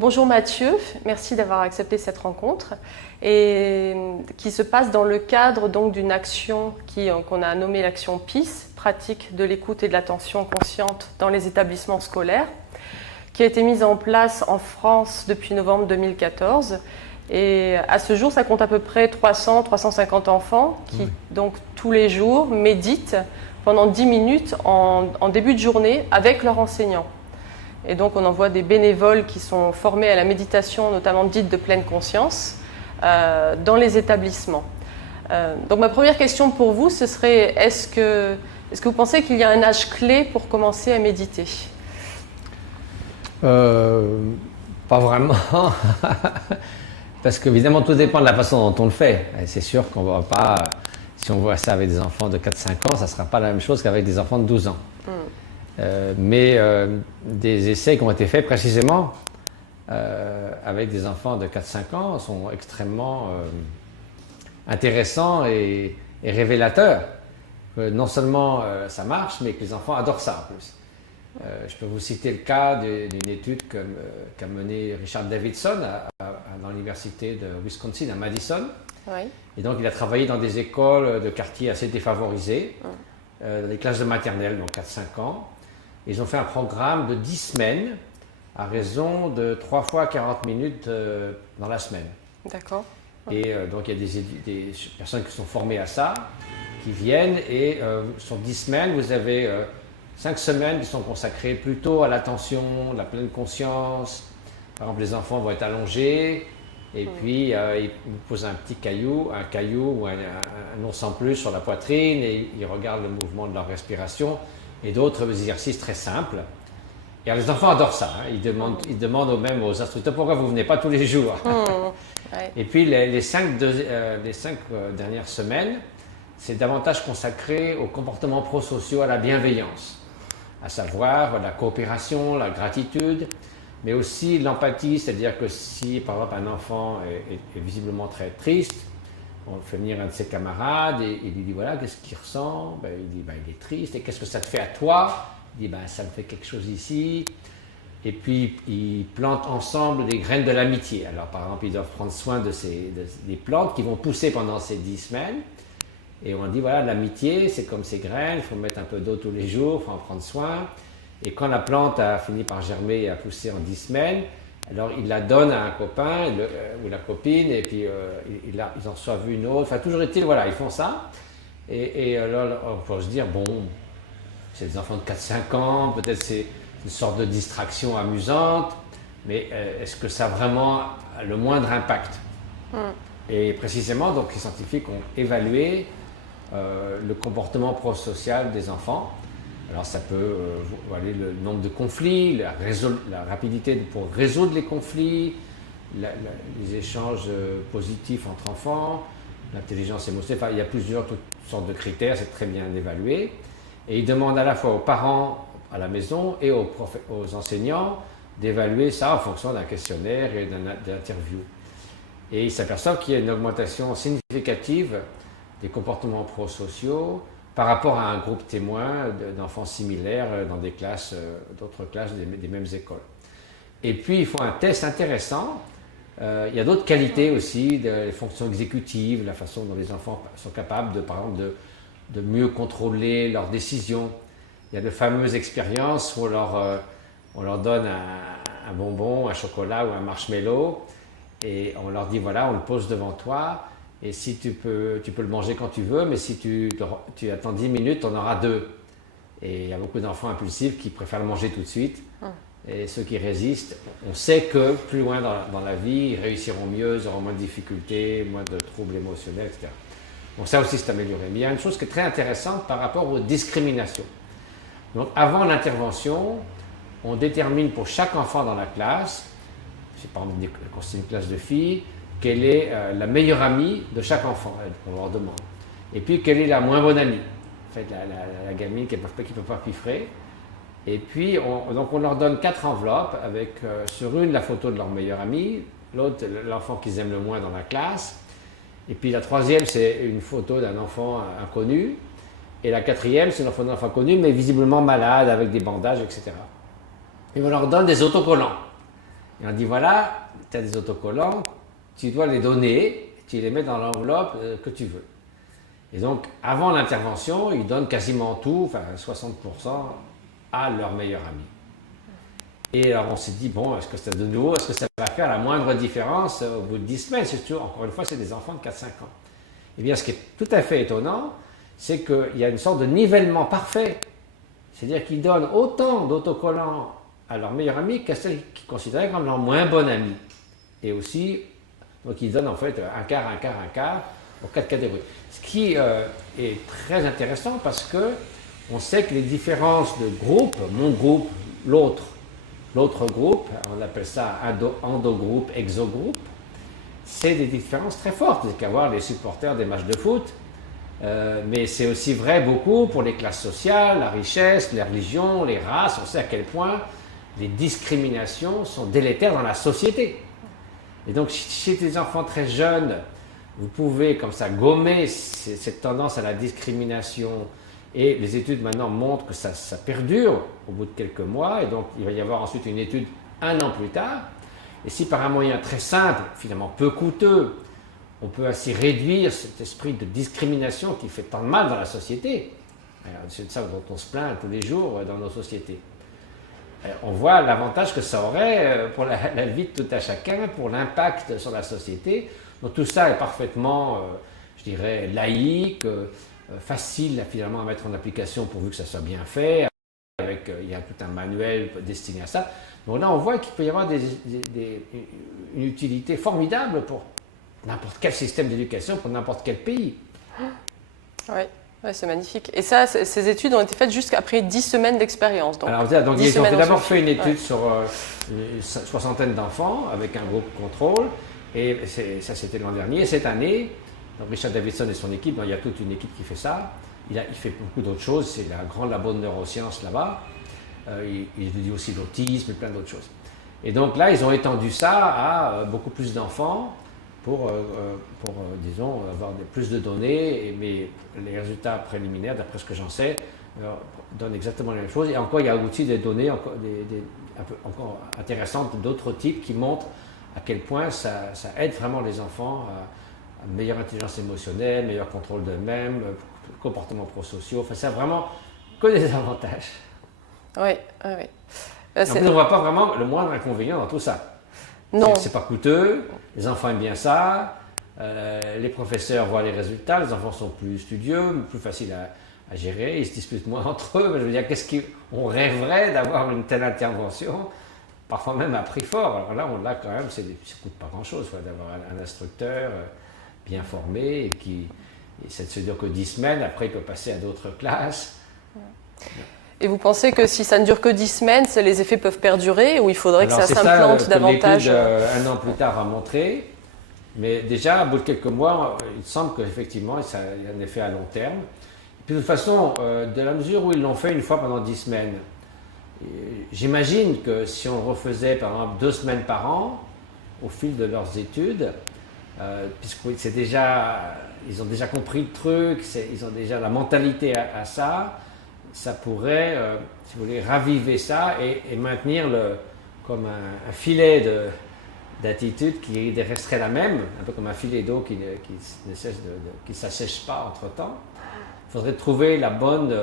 Bonjour Mathieu, merci d'avoir accepté cette rencontre et qui se passe dans le cadre donc d'une action qu'on a nommée l'action PIS, pratique de l'écoute et de l'attention consciente dans les établissements scolaires, qui a été mise en place en France depuis novembre 2014. Et à ce jour, ça compte à peu près 300-350 enfants qui, donc, tous les jours, méditent pendant 10 minutes en début de journée avec leur enseignant. Et donc, on envoie des bénévoles qui sont formés à la méditation, notamment dite de pleine conscience, dans les établissements. Donc, ma première question pour vous, ce serait est-ce que vous pensez qu'il y a un âge clé pour commencer à méditer ? Pas vraiment. Parce qu'évidemment, tout dépend de la façon dont on le fait. Et c'est sûr qu'on ne va pas, si on voit ça avec des enfants de 4-5 ans, ça ne sera pas la même chose qu'avec des enfants de 12 ans. Mais des essais qui ont été faits précisément avec des enfants de 4-5 ans sont extrêmement intéressants et révélateurs. Non seulement ça marche, mais que les enfants adorent ça en plus. Je peux vous citer le cas d'une étude qu'a menée Richard Davidson dans l'université de Wisconsin à Madison. Oui. Et donc il a travaillé dans des écoles de quartiers assez défavorisés, dans des classes de maternelle, donc 4-5 ans. Ils ont fait un programme de 10 semaines à raison de 3 fois 40 minutes dans la semaine. D'accord. Et donc il y a des personnes qui sont formées à ça, qui viennent et sur 10 semaines, vous avez 5 semaines qui sont consacrées plutôt à l'attention, la pleine conscience. Par exemple, les enfants vont être allongés et puis ils vous posent un petit caillou ou un ours en plus sur la poitrine et ils regardent le mouvement de leur respiration et d'autres exercices très simples. Et alors, les enfants adorent ça. Hein. Ils demandent même aux instructeurs pourquoi vous ne venez pas tous les jours. Ouais. Et puis les 5 dernières semaines, c'est davantage consacré aux comportements prosociaux, à la bienveillance, à savoir la coopération, la gratitude, mais aussi l'empathie, c'est-à-dire que si par exemple un enfant est visiblement très triste, on fait venir un de ses camarades et il lui dit voilà, qu'est-ce qu'il ressent? Il dit il est triste, et qu'est-ce que ça te fait à toi? Il dit ça me fait quelque chose ici. Et puis ils plantent ensemble des graines de l'amitié. Alors par exemple, ils doivent prendre soin des plantes qui vont pousser pendant ces 10 semaines. Et on dit voilà, l'amitié, c'est comme ces graines, il faut mettre un peu d'eau tous les jours, il faut en prendre soin. Et quand la plante a fini par germer et a poussé en 10 semaines, alors il la donne à un copain ou la copine, et puis ils en reçoivent une autre. Enfin, toujours est-il, voilà, ils font ça. Et alors, on peut se dire, bon, c'est des enfants de 4-5 ans, peut-être c'est une sorte de distraction amusante, mais est-ce que ça a vraiment le moindre impact? Et précisément, donc, les scientifiques ont évalué le comportement prosocial des enfants. Alors ça peut aller le nombre de conflits, la rapidité pour résoudre les conflits, les échanges positifs entre enfants, l'intelligence émotionnelle, enfin il y a toutes sortes de critères, c'est très bien évalué. Et ils demandent à la fois aux parents à la maison et aux enseignants d'évaluer ça en fonction d'un questionnaire et d'interview. Et ils s'aperçoivent qu'il y a une augmentation significative des comportements prosociaux par rapport à un groupe témoin d'enfants similaires dans des classes, d'autres classes des mêmes écoles. Et puis, ils font un test intéressant. Il y a d'autres qualités aussi, des fonctions exécutives, la façon dont les enfants sont capables, par exemple, de mieux contrôler leurs décisions. Il y a de fameuses expériences où on leur donne un bonbon, un chocolat ou un marshmallow, et on leur dit, voilà, on le pose devant toi, et si tu peux le manger quand tu veux, mais si tu attends 10 minutes, on en aura 2. Et il y a beaucoup d'enfants impulsifs qui préfèrent le manger tout de suite. Et ceux qui résistent, on sait que plus loin dans la vie, ils réussiront mieux, ils auront moins de difficultés, moins de troubles émotionnels, etc. Donc ça aussi, c'est amélioré. Mais il y a une chose qui est très intéressante par rapport aux discriminations. Donc avant l'intervention, on détermine pour chaque enfant dans la classe, par exemple, c'est une classe de filles, quelle est la meilleure amie de chaque enfant, on leur demande. Et puis, quelle est la moins bonne amie? En fait, la gamine qui ne peut pas piffrer. Et puis, on leur donne 4 enveloppes avec sur une la photo de leur meilleure amie, l'autre l'enfant qu'ils aiment le moins dans la classe. Et puis la troisième, c'est une photo d'un enfant inconnu. Et la quatrième, c'est une photo d'un enfant connu, mais visiblement malade, avec des bandages, etc. Et on leur donne des autocollants. Et on dit voilà, tu as des autocollants, tu dois les donner, tu les mets dans l'enveloppe que tu veux. Et donc, avant l'intervention, ils donnent quasiment tout, enfin 60%, à leur meilleur ami. Et alors on s'est dit, bon, est-ce que ça va faire la moindre différence au bout de 10 semaines? Surtout, encore une fois, c'est des enfants de 4-5 ans. Eh bien, ce qui est tout à fait étonnant, c'est qu'il y a une sorte de nivellement parfait. C'est-à-dire qu'ils donnent autant d'autocollants à leur meilleur ami qu'à ceux qu'ils considéraient comme leur moins bon ami. Et aussi, donc ils donnent en fait un quart aux 4 catégories. Ce qui est très intéressant parce que on sait que les différences de groupe, mon groupe, l'autre groupe, on appelle ça endogroupe, exogroupe, c'est des différences très fortes. C'est qu'à voir les supporters des matchs de foot, mais c'est aussi vrai beaucoup pour les classes sociales, la richesse, les religions, les races. On sait à quel point les discriminations sont délétères dans la société. Et donc, chez des enfants très jeunes, vous pouvez comme ça gommer cette tendance à la discrimination. Et les études maintenant montrent que ça perdure au bout de quelques mois. Et donc, il va y avoir ensuite une étude 1 an plus tard. Et si par un moyen très simple, finalement peu coûteux, on peut ainsi réduire cet esprit de discrimination qui fait tant de mal dans la société. C'est de ça dont on se plaint tous les jours dans nos sociétés. On voit l'avantage que ça aurait pour la vie de tout à chacun, pour l'impact sur la société. Donc tout ça est parfaitement, je dirais, laïque, facile finalement à mettre en application pourvu que ça soit bien fait. Il y a tout un manuel destiné à ça. Donc là, on voit qu'il peut y avoir une utilité formidable pour n'importe quel système d'éducation, pour n'importe quel pays. Oui. Ouais, c'est magnifique. Et ça, ces études ont été faites jusqu'après 10 semaines d'expérience. Alors, donc ils ont d'abord fait une étude sur une soixantaine d'enfants avec un groupe contrôle. Et ça, c'était l'an dernier. Et cette année, donc Richard Davidson et son équipe, donc il y a toute une équipe qui fait ça. Il fait beaucoup d'autres choses. C'est un grand labo de neurosciences là-bas. Il étudie aussi l'autisme et plein d'autres choses. Et donc là, ils ont étendu ça à beaucoup plus d'enfants pour disons, avoir plus de données, mais les résultats préliminaires, d'après ce que j'en sais, donnent exactement la même chose. Et encore, il y a aussi des données encore intéressantes d'autres types qui montrent à quel point ça aide vraiment les enfants à une meilleure intelligence émotionnelle, meilleur contrôle d'eux-mêmes, comportements prosociaux. Enfin, ça a vraiment que des avantages. Oui. En plus, on ne voit pas vraiment le moindre inconvénient dans tout ça. Non. C'est pas coûteux, les enfants aiment bien ça, les professeurs voient les résultats, les enfants sont plus studieux, plus faciles à gérer, ils se disputent moins entre eux. Mais je veux dire, on rêverait d'avoir une telle intervention, parfois même à prix fort. Alors là, on l'a quand même, ça ne coûte pas grand-chose d'avoir un instructeur bien formé et ça ne se dure que 10 semaines, après il peut passer à d'autres classes. Et vous pensez que si ça ne dure que 10 semaines, les effets peuvent perdurer ou il faudrait que ça s'implante davantage? L'étude, 1 an plus tard, va montrer. Mais déjà, au bout de quelques mois, il semble qu'effectivement, il y a un effet à long terme. Et puis, de toute façon, de la mesure où ils l'ont fait une fois pendant 10 semaines, j'imagine que si on refaisait par exemple 2 semaines par an, au fil de leurs études, ils ont déjà compris le truc, ils ont déjà la mentalité à ça. Ça pourrait, si vous voulez, raviver ça et maintenir comme un filet d'attitude qui resterait la même, un peu comme un filet d'eau qui ne s'assèche pas entre-temps. Il faudrait trouver la bonne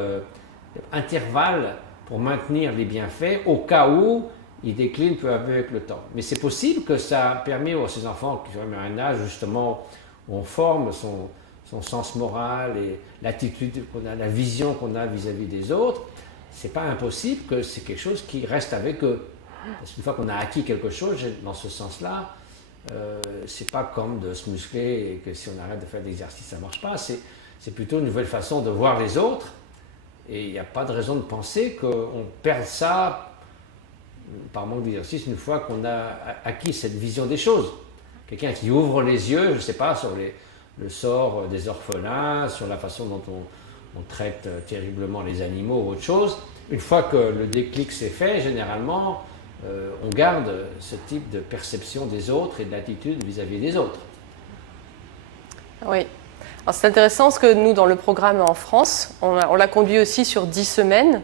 intervalle pour maintenir les bienfaits au cas où ils déclinent peu à peu avec le temps. Mais c'est possible que ça a permis à ces enfants qui ont à un âge justement où on forme son sens moral et l'attitude qu'on a, la vision qu'on a vis-à-vis des autres, c'est pas impossible que c'est quelque chose qui reste avec eux. Parce qu'une fois qu'on a acquis quelque chose, dans ce sens-là, c'est pas comme de se muscler et que si on arrête de faire de l'exercice, ça marche pas. C'est plutôt une nouvelle façon de voir les autres. Et il n'y a pas de raison de penser qu'on perd ça par manque d'exercice une fois qu'on a acquis cette vision des choses. Quelqu'un qui ouvre les yeux, je ne sais pas, sur le sort des orphelins, sur la façon dont on traite terriblement les animaux ou autre chose. Une fois que le déclic s'est fait, généralement, on garde ce type de perception des autres et d'attitude vis-à-vis des autres. Oui. Alors c'est intéressant parce que nous, dans le programme en France, on l'a conduit aussi sur 10 semaines.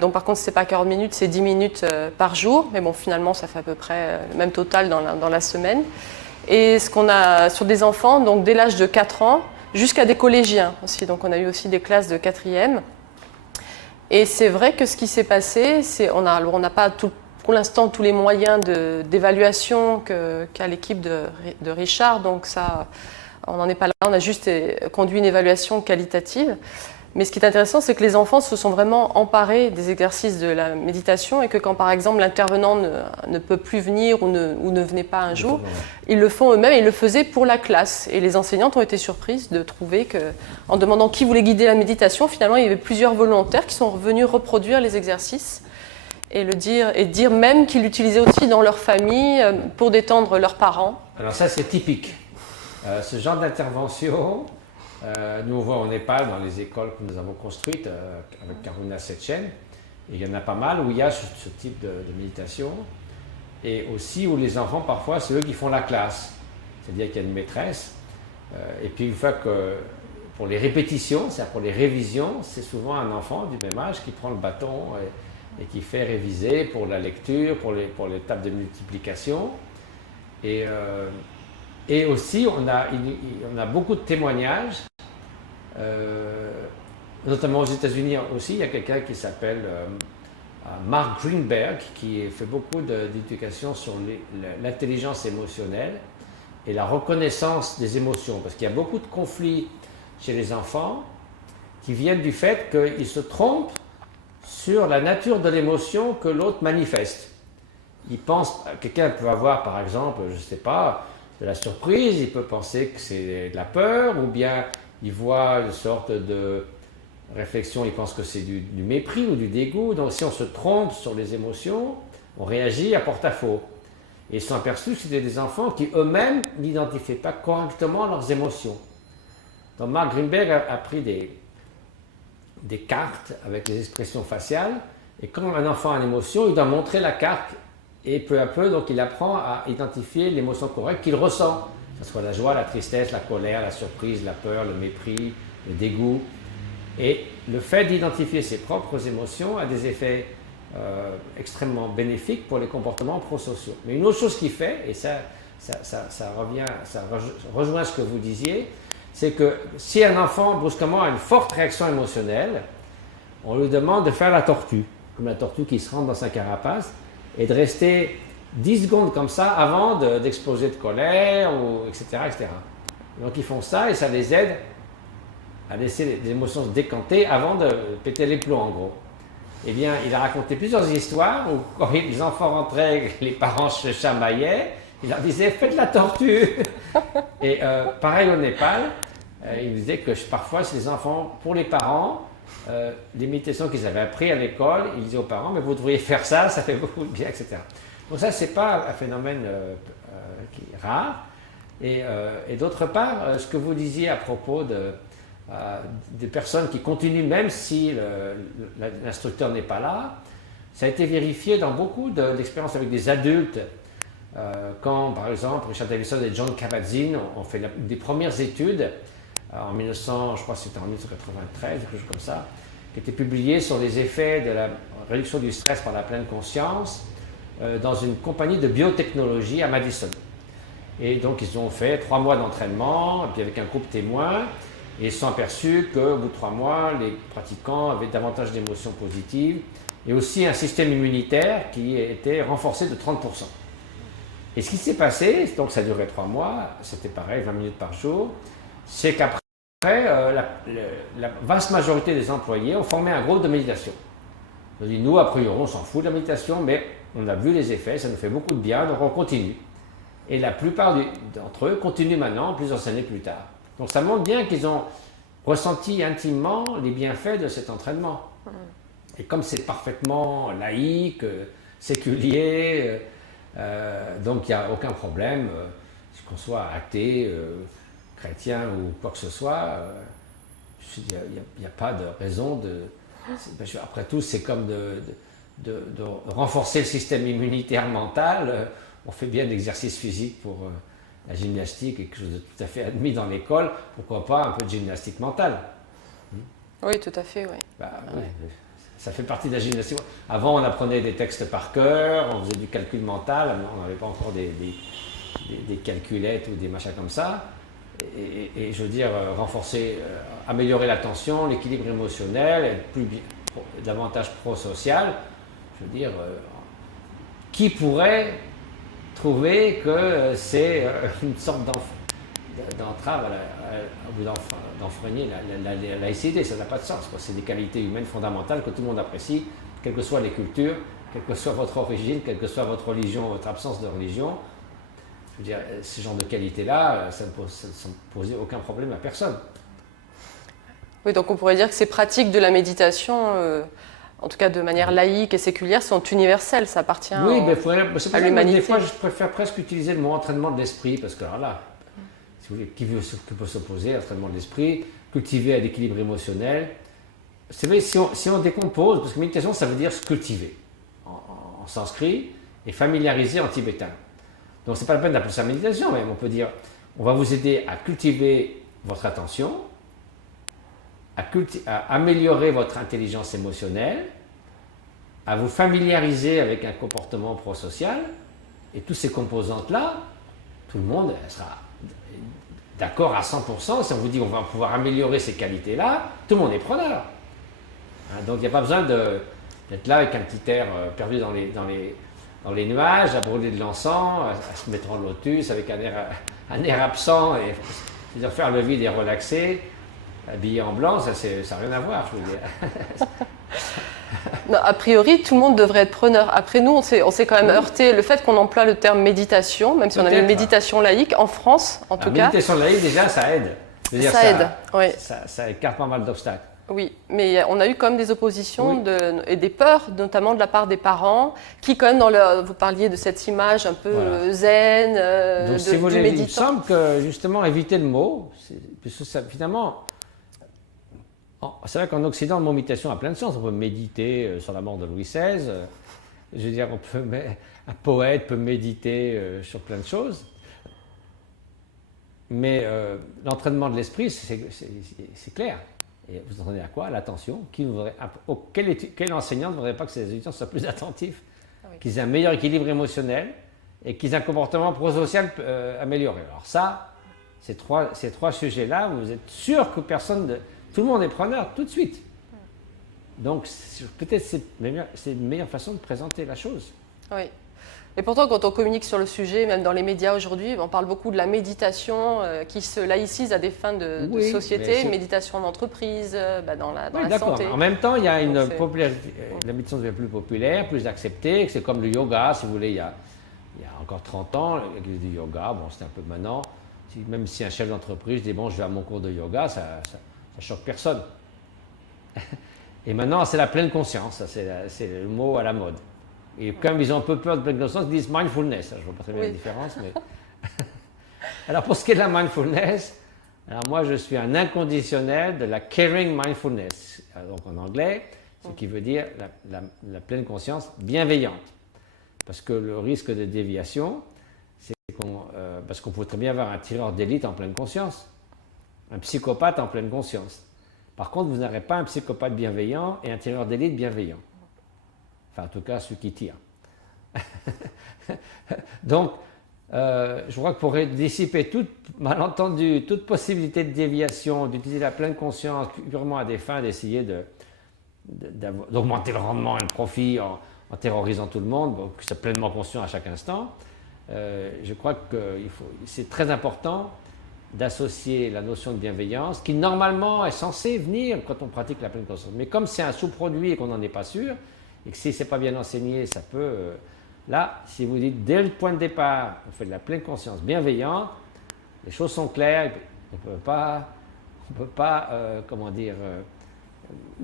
Donc par contre, c'est pas 40 minutes, c'est 10 minutes par jour. Mais bon, finalement, ça fait à peu près le même total dans la semaine. Et ce qu'on a sur des enfants, donc dès l'âge de 4 ans, jusqu'à des collégiens aussi. Donc on a eu aussi des classes de 4e. Et c'est vrai que ce qui s'est passé, on n'a pas pour l'instant tous les moyens d'évaluation qu'a l'équipe de Richard. Donc ça, on n'en est pas là. On a juste conduit une évaluation qualitative. Mais ce qui est intéressant, c'est que les enfants se sont vraiment emparés des exercices de la méditation et que quand, par exemple, l'intervenant ne peut plus venir ou ne venait pas un jour, ils le font eux-mêmes et ils le faisaient pour la classe. Et les enseignantes ont été surprises de trouver qu'en demandant qui voulait guider la méditation, finalement, il y avait plusieurs volontaires qui sont venus reproduire les exercices et dire même qu'ils l'utilisaient aussi dans leur famille pour détendre leurs parents. Alors ça, c'est typique. Ce genre d'intervention... nous, on voit au Népal, dans les écoles que nous avons construites avec Karuna Setchen, et il y en a pas mal où il y a ce type de méditation, et aussi où les enfants, parfois, c'est eux qui font la classe. C'est-à-dire qu'il y a une maîtresse, et puis une fois que, pour les répétitions, c'est-à-dire pour les révisions, c'est souvent un enfant du même âge qui prend le bâton et qui fait réviser pour la lecture, pour les tables de multiplication. Et aussi, on a beaucoup de témoignages, notamment aux États-Unis aussi. Il y a quelqu'un qui s'appelle Mark Greenberg, qui fait beaucoup d'éducation sur l'intelligence émotionnelle et la reconnaissance des émotions. Parce qu'il y a beaucoup de conflits chez les enfants qui viennent du fait qu'ils se trompent sur la nature de l'émotion que l'autre manifeste. Ils pensent, quelqu'un peut avoir par exemple, je ne sais pas, de la surprise, il peut penser que c'est de la peur, ou bien il voit une sorte de réflexion, il pense que c'est du mépris ou du dégoût. Donc si on se trompe sur les émotions, on réagit à porte-à-faux. Et ils sont aperçus que c'était des enfants qui eux-mêmes n'identifiaient pas correctement leurs émotions. Donc Mark Greenberg a pris des cartes avec les expressions faciales, et quand un enfant a une émotion, il doit montrer la carte. Et peu à peu, donc, il apprend à identifier l'émotion correcte qu'il ressent, que ce soit la joie, la tristesse, la colère, la surprise, la peur, le mépris, le dégoût. Et le fait d'identifier ses propres émotions a des effets extrêmement bénéfiques pour les comportements prosociaux. Mais une autre chose qu'il fait, et ça rejoint ce que vous disiez, c'est que si un enfant brusquement a une forte réaction émotionnelle, on lui demande de faire la tortue, comme la tortue qui se rentre dans sa carapace, et de rester 10 secondes comme ça avant d'exploser de colère, etc., etc. Donc ils font ça et ça les aide à laisser les émotions se décanter avant de péter les plombs en gros. Eh bien, il a raconté plusieurs histoires où quand les enfants rentraient, les parents se chamaillaient, il leur disait « faites la tortue !» Et pareil au Népal, il disait que parfois c'est les enfants, pour les parents, les méditations qu'ils avaient appris à l'école, ils disaient aux parents, mais vous devriez faire ça, ça fait beaucoup de bien, etc. Donc ça, c'est pas un phénomène qui est rare. Et d'autre part, ce que vous disiez à propos des personnes qui continuent même si l'instructeur n'est pas là, ça a été vérifié dans beaucoup d'expériences avec des adultes. Quand, par exemple, Richard Davidson et John Kabat-Zinn ont fait des premières études en 1900, je crois que c'était en 1993, quelque chose comme ça, qui était publié sur les effets de la réduction du stress par la pleine conscience dans une compagnie de biotechnologie à Madison. Et donc ils ont fait 3 mois d'entraînement, et puis avec un groupe témoin, et ils se sont aperçus qu'au bout de 3 mois, les pratiquants avaient davantage d'émotions positives, et aussi un système immunitaire qui était renforcé de 30%. Et ce qui s'est passé, donc ça durait 3 mois, c'était pareil, 20 minutes par jour, c'est qu'après, la vaste majorité des employés ont formé un groupe de méditation. On dit, nous, a priori, on s'en fout de la méditation, mais on a vu les effets, ça nous fait beaucoup de bien, donc on continue. Et la plupart d'entre eux continuent maintenant, plusieurs années plus tard. Donc ça montre bien qu'ils ont ressenti intimement les bienfaits de cet entraînement. Et comme c'est parfaitement laïque, séculier, donc il n'y a aucun problème, qu'on soit athée, chrétien ou quoi que ce soit, il n'y a pas de raison de... Après tout, c'est comme de renforcer le système immunitaire mental. On fait bien l'exercice physique pour la gymnastique, quelque chose de tout à fait admis dans l'école. Pourquoi pas un peu de gymnastique mentale? Oui, tout à fait, oui. Oui. Ça fait partie de la gymnastique. Avant, on apprenait des textes par cœur, on faisait du calcul mental, on n'avait pas encore des calculettes ou des machins comme ça. Et je veux dire, renforcer, améliorer l'attention, l'équilibre émotionnel, être davantage pro-social. Je veux dire, qui pourrait trouver que c'est une sorte d'entrave d'enfreigner la laïcité? Ça n'a pas de sens. C'est des qualités humaines fondamentales que tout le monde apprécie, quelles que soient les cultures, quelle que soit votre origine, quelle que soit votre religion, votre absence de religion. Je veux dire, ce genre de qualité-là, ça ne posait aucun problème à personne. Oui, donc on pourrait dire que ces pratiques de la méditation, en tout cas de manière laïque et séculière, sont universelles, ça appartient à l'humanité. Des fois, je préfère presque utiliser le mot entraînement de l'esprit, parce que alors là, si vous voulez, qui peut s'opposer à l'entraînement de l'esprit, cultiver à l'équilibre émotionnel. C'est vrai, si on décompose, parce que méditation, ça veut dire se cultiver en sanskrit et familiariser en tibétain. Donc, ce n'est pas la peine d'appeler ça méditation, mais on peut dire, on va vous aider à cultiver votre attention, à améliorer votre intelligence émotionnelle, à vous familiariser avec un comportement prosocial, et toutes ces composantes-là, tout le monde sera d'accord à 100%. Si on vous dit qu'on va pouvoir améliorer ces qualités-là, tout le monde est preneur. Donc, il n'y a pas besoin d'être là avec un petit air perdu dans les nuages, à brûler de l'encens, à se mettre en lotus avec un air absent, et c'est-à-dire faire le vide et relaxer, habillé en blanc, ça n'a rien à voir, je veux dire. Non, a priori, tout le monde devrait être preneur. Après, nous, on s'est quand même heurté le fait qu'on emploie le terme méditation, même si on a une méditation laïque, en France, en tout cas. La méditation laïque, déjà, ça aide. Ça aide, oui. Ça écarte pas mal d'obstacles. Oui, mais on a eu quand même des oppositions et des peurs, notamment de la part des parents, qui quand même, vous parliez de cette image un peu zen, donc, si vous du voulez, méditant. il me semble que justement éviter le mot, puisque ça, finalement, c'est vrai qu'en Occident, le mot méditation a plein de sens. On peut méditer sur la mort de Louis XVI. Je veux dire, un poète peut méditer sur plein de choses. Mais l'entraînement de l'esprit, c'est clair. Et vous entendez à quoi? L'attention. Quel enseignant ne voudrait pas que ses étudiants soient plus attentifs, qu'ils aient un meilleur équilibre émotionnel et qu'ils aient un comportement prosocial amélioré? Alors ça, ces trois sujets-là, vous êtes sûr que tout le monde est preneur tout de suite. Donc peut-être c'est une meilleure façon de présenter la chose. Oui. Et pourtant, quand on communique sur le sujet, même dans les médias aujourd'hui, on parle beaucoup de la méditation qui se laïcise à des fins de société, méditation d'entreprise, dans la santé. En même temps, il y a une popularité, la méditation devient plus populaire, plus acceptée. C'est comme le yoga, si vous voulez, il y a encore 30 ans, l'église du yoga, bon, c'était un peu maintenant. Même si un chef d'entreprise dit, bon, je vais à mon cours de yoga, ça choque personne. Et maintenant, c'est la pleine conscience, c'est le mot à la mode. Et comme ils ont un peu peur de pleine conscience, ils disent mindfulness. Je ne vois pas très bien la différence. Mais... Alors, pour ce qui est de la mindfulness, alors moi, je suis un inconditionnel de la caring mindfulness. Donc, en anglais, ce qui veut dire la pleine conscience bienveillante. Parce que le risque de déviation, c'est parce qu'on peut très bien avoir un tireur d'élite en pleine conscience, un psychopathe en pleine conscience. Par contre, vous n'aurez pas un psychopathe bienveillant et un tireur d'élite bienveillant. Enfin, en tout cas, ceux qui tirent. Donc, je crois que pour dissiper tout malentendu, toute possibilité de déviation, d'utiliser la pleine conscience purement à des fins d'essayer d'augmenter le rendement et le profit en terrorisant tout le monde, bon, que c'est pleinement conscient à chaque instant, je crois que c'est très important d'associer la notion de bienveillance, qui normalement est censée venir quand on pratique la pleine conscience. Mais comme c'est un sous-produit et qu'on n'en est pas sûr, et que si ce n'est pas bien enseigné, ça peut... là, si vous dites, dès le point de départ, on fait de la pleine conscience bienveillante, les choses sont claires, on ne peut pas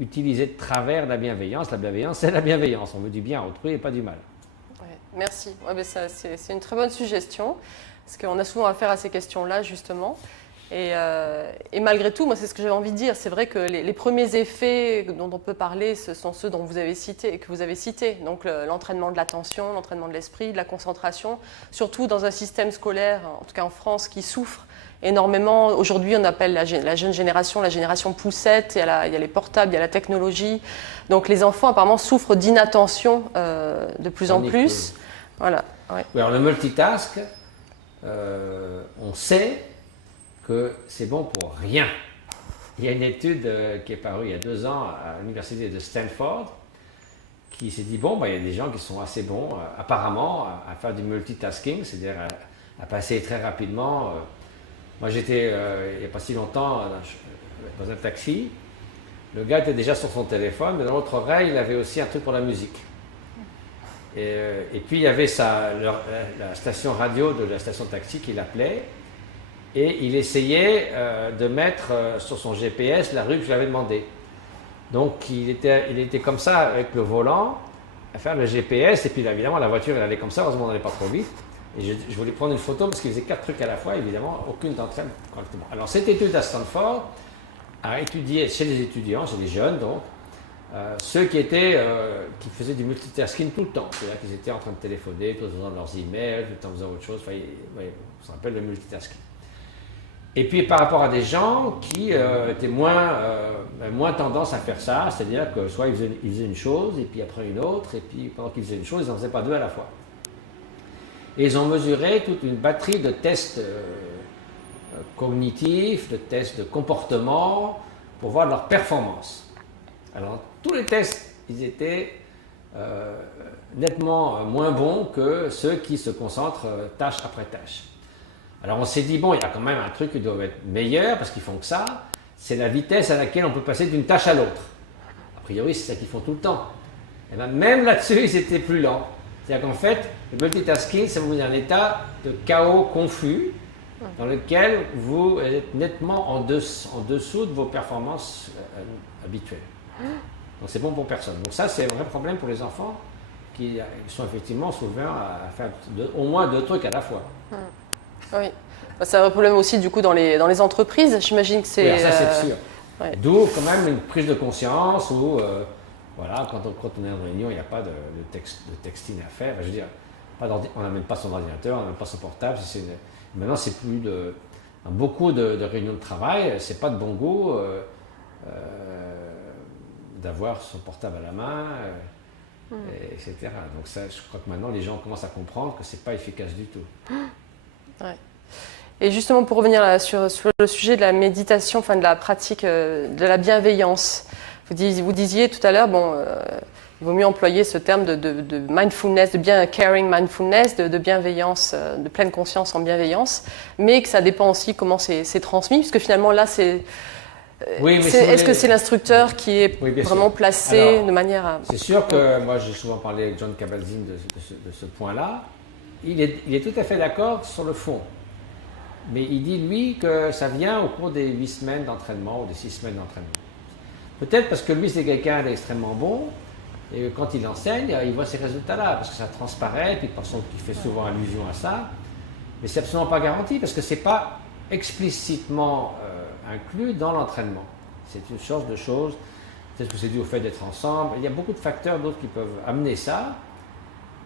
utiliser de travers la bienveillance. La bienveillance, c'est la bienveillance. On veut du bien à autrui et pas du mal. Ouais, merci. Ouais, c'est une très bonne suggestion, parce qu'on a souvent affaire à ces questions-là, justement. Et malgré tout, moi, c'est ce que j'avais envie de dire. C'est vrai que les premiers effets dont on peut parler, ce sont ceux dont vous avez cité, que vous avez cités. Donc, l'entraînement de l'attention, l'entraînement de l'esprit, de la concentration, surtout dans un système scolaire, en tout cas en France, qui souffre énormément. Aujourd'hui, on appelle la jeune génération la génération poussette. Il y a les portables, il y a la technologie. Donc, les enfants, apparemment, souffrent d'inattention de plus en plus. Voilà. Ouais. Oui, alors, le multitask, on sait que c'est bon pour rien. Il y a une étude qui est parue il y a 2 ans à l'université de Stanford qui s'est dit, bon, il y a des gens qui sont assez bons apparemment à faire du multitasking, c'est-à-dire à passer très rapidement. Moi j'étais il n'y a pas si longtemps dans un taxi, le gars était déjà sur son téléphone, mais dans l'autre oreille il avait aussi un truc pour la musique. Et puis il y avait la station radio de la station taxi qui l'appelait. Et il essayait de mettre sur son GPS la rue que je lui avais demandé. Donc il était comme ça avec le volant, à faire le GPS, et puis là, évidemment la voiture elle allait comme ça, heureusement on n'allait pas trop vite. Et je voulais prendre une photo parce qu'il faisait 4 trucs à la fois, évidemment aucune d'entre elles correctement. Alors cette étude à Stanford a étudié chez les étudiants, chez les jeunes donc, ceux qui faisaient du multitasking tout le temps, c'est-à-dire qu'ils étaient en train de téléphoner, tout en faisant leurs emails, tout en faisant autre chose, enfin, ça s'appelle le multitasking. Et puis par rapport à des gens qui étaient moins tendance à faire ça, c'est-à-dire que soit ils faisaient une chose et puis après une autre, et puis pendant qu'ils faisaient une chose, ils n'en faisaient pas 2 à la fois. Et ils ont mesuré toute une batterie de tests cognitifs, de tests de comportement, pour voir leur performance. Alors tous les tests, ils étaient nettement moins bons que ceux qui se concentrent tâche après tâche. Alors on s'est dit, bon, il y a quand même un truc qui doit être meilleur, parce qu'ils font que ça, c'est la vitesse à laquelle on peut passer d'une tâche à l'autre. A priori, c'est ça qu'ils font tout le temps. Et bien, même là-dessus, ils étaient plus lents. C'est-à-dire qu'en fait, le multitasking, ça vous met un état de chaos confus, dans lequel vous êtes nettement en dessous de vos performances habituelles. Donc c'est bon pour personne. Donc ça, c'est un vrai problème pour les enfants qui sont effectivement souvent à faire au moins 2 trucs à la fois. Oui, c'est un problème aussi du coup dans les entreprises, j'imagine que c'est... Oui, ça c'est sûr. Ouais. D'où quand même une prise de conscience où, voilà, quand on est en réunion, il n'y a pas de texting à faire. Je veux dire, on n'amène pas son ordinateur, on n'amène pas son portable. Maintenant, c'est plus dans beaucoup de réunions de travail, c'est pas de bon goût d'avoir son portable à la main, etc. Donc ça, je crois que maintenant, les gens commencent à comprendre que c'est pas efficace du tout. Ouais. Et justement, pour revenir là, sur le sujet de la méditation, enfin de la pratique de la bienveillance, vous disiez tout à l'heure, il vaut mieux employer ce terme de mindfulness, de bien caring mindfulness, de bienveillance, de pleine conscience en bienveillance, mais que ça dépend aussi comment c'est transmis, puisque finalement là, est-ce que c'est l'instructeur qui est vraiment placé de manière à... C'est sûr que moi j'ai souvent parlé avec John Kabat-Zinn de ce point-là. Il est tout à fait d'accord sur le fond. Mais il dit, lui, que ça vient au cours des 8 semaines d'entraînement ou des 6 semaines d'entraînement. Peut-être parce que lui, c'est quelqu'un d'extrêmement bon, et quand il enseigne, il voit ces résultats-là, parce que ça transparaît, puis de toute façon, il fait souvent allusion à ça. Mais c'est absolument pas garanti, parce que c'est pas explicitement inclus dans l'entraînement. C'est une sorte de chose, peut-être que c'est dû au fait d'être ensemble. Il y a beaucoup de facteurs d'autres qui peuvent amener ça.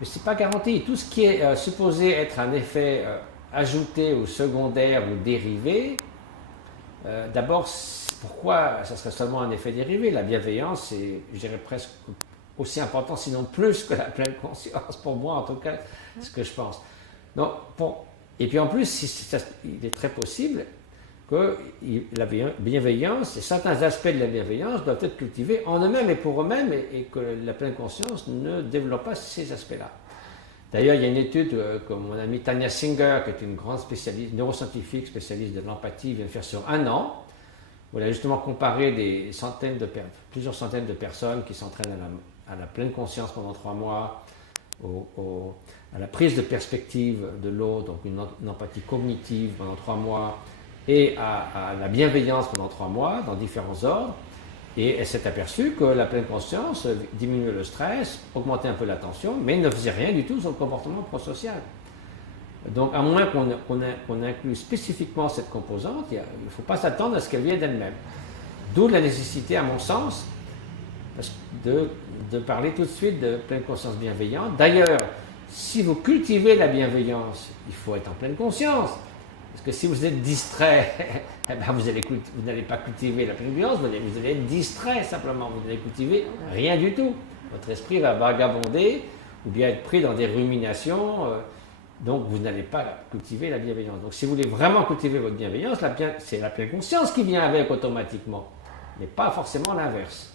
Mais ce n'est pas garanti. Tout ce qui est supposé être un effet ajouté ou secondaire ou dérivé, d'abord, pourquoi ça serait seulement un effet dérivé? La bienveillance, c'est, je dirais, presque aussi important, sinon plus que la pleine conscience, pour moi en tout cas, c'est ce que je pense. Donc, et puis en plus, il est très possible que la bienveillance, et certains aspects de la bienveillance doivent être cultivés en eux-mêmes et pour eux-mêmes, et que la pleine conscience ne développe pas ces aspects-là. D'ailleurs, il y a une étude que mon amie Tanya Singer, qui est une grande spécialiste, neuroscientifique, spécialiste de l'empathie, vient de faire sur 1 an, où elle a justement comparé plusieurs centaines de personnes qui s'entraînent à la pleine conscience pendant 3 mois, à la prise de perspective de l'autre, donc une empathie cognitive pendant 3 mois, et à la bienveillance pendant 3 mois, dans différents ordres. Et elle s'est aperçue que la pleine conscience diminuait le stress, augmentait un peu la tension, mais ne faisait rien du tout sur le comportement prosocial. Donc, à moins qu'on inclue spécifiquement cette composante, il ne faut pas s'attendre à ce qu'elle vienne d'elle-même. D'où la nécessité, à mon sens, de parler tout de suite de pleine conscience bienveillante. D'ailleurs, si vous cultivez la bienveillance, il faut être en pleine conscience. Parce que si vous êtes distrait, eh ben vous n'allez pas cultiver la pleine bienveillance, vous allez être distrait simplement, vous n'allez cultiver rien du tout. Votre esprit va vagabonder ou bien être pris dans des ruminations, donc vous n'allez pas cultiver la bienveillance. Donc si vous voulez vraiment cultiver votre bienveillance, c'est la pleine conscience qui vient avec automatiquement, mais pas forcément l'inverse.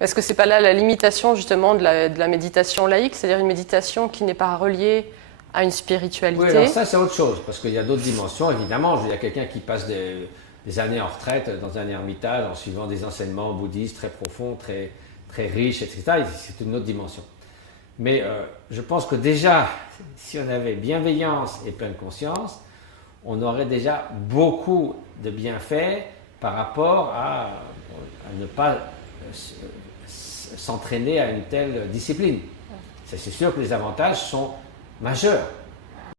Est-ce que c'est pas là la limitation justement de la méditation laïque, c'est-à-dire une méditation qui n'est pas reliée à une spiritualité? Oui, alors ça c'est autre chose, parce qu'il y a d'autres dimensions, évidemment. Il y a quelqu'un qui passe des années en retraite dans un ermitage en suivant des enseignements bouddhistes très profonds, très riches, etc. C'est une autre dimension. Mais je pense que déjà, si on avait bienveillance et pleine conscience, on aurait déjà beaucoup de bienfaits par rapport à ne pas s'entraîner à une telle discipline. C'est sûr que les avantages sont majeurs.